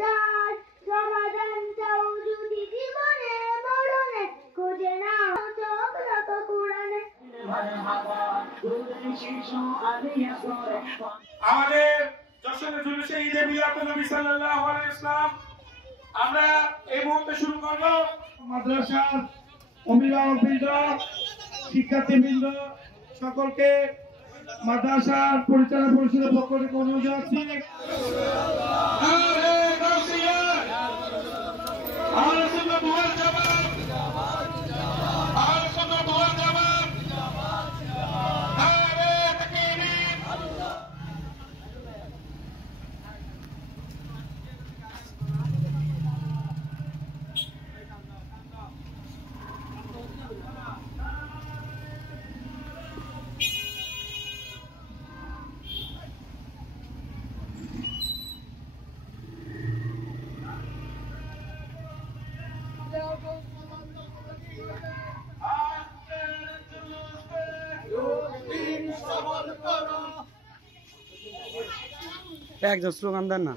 তার সমাধান চাও যদি জীবনে মরণে খুঁজে নাও চোখ রাখো কোরআনে। আমাদের যশোরের জুলুসে ঈদে মিলাদুন্নবী সাল্লাল্লাহু আলাইহি ওয়াসাল্লাম আমরা এই মুহূর্তে শুরু করব। মাদ্রাসার অভিভাবকবৃন্দ, শিক্ষার্থীবৃন্দ সকলকে মাদ্রাসার পরিচালনা পরিষদের পক্ষ থেকে অনুরোধ জানাচ্ছি। একজন স্লোগান দেন না।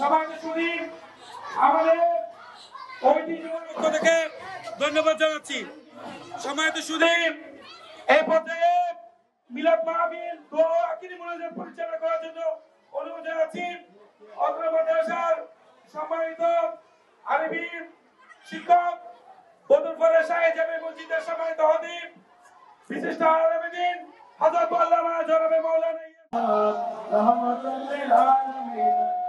সবাইকে শুনি আমাদের ঐতিহ্যের পক্ষ থেকে ধন্যবাদ জানাচ্ছি। সম্মানিত সুধী, এই পর্যায়ে মিলাদ মাহফিল দোয়া আখিরি মোনাজাত পরিচালনা করার জন্য অনুরোধ জানাচ্ছি অত্র মাদ্রাসার সম্মানিত আরবি শিক্ষক বদর ফরেজ সাহেব জামে মসজিদের সম্মানিত খতিব বিশিষ্ট আলেম দ্বীন হযরত আল্লামা জনাবে মাওলানা রহমাতুল্লিল আলামিন।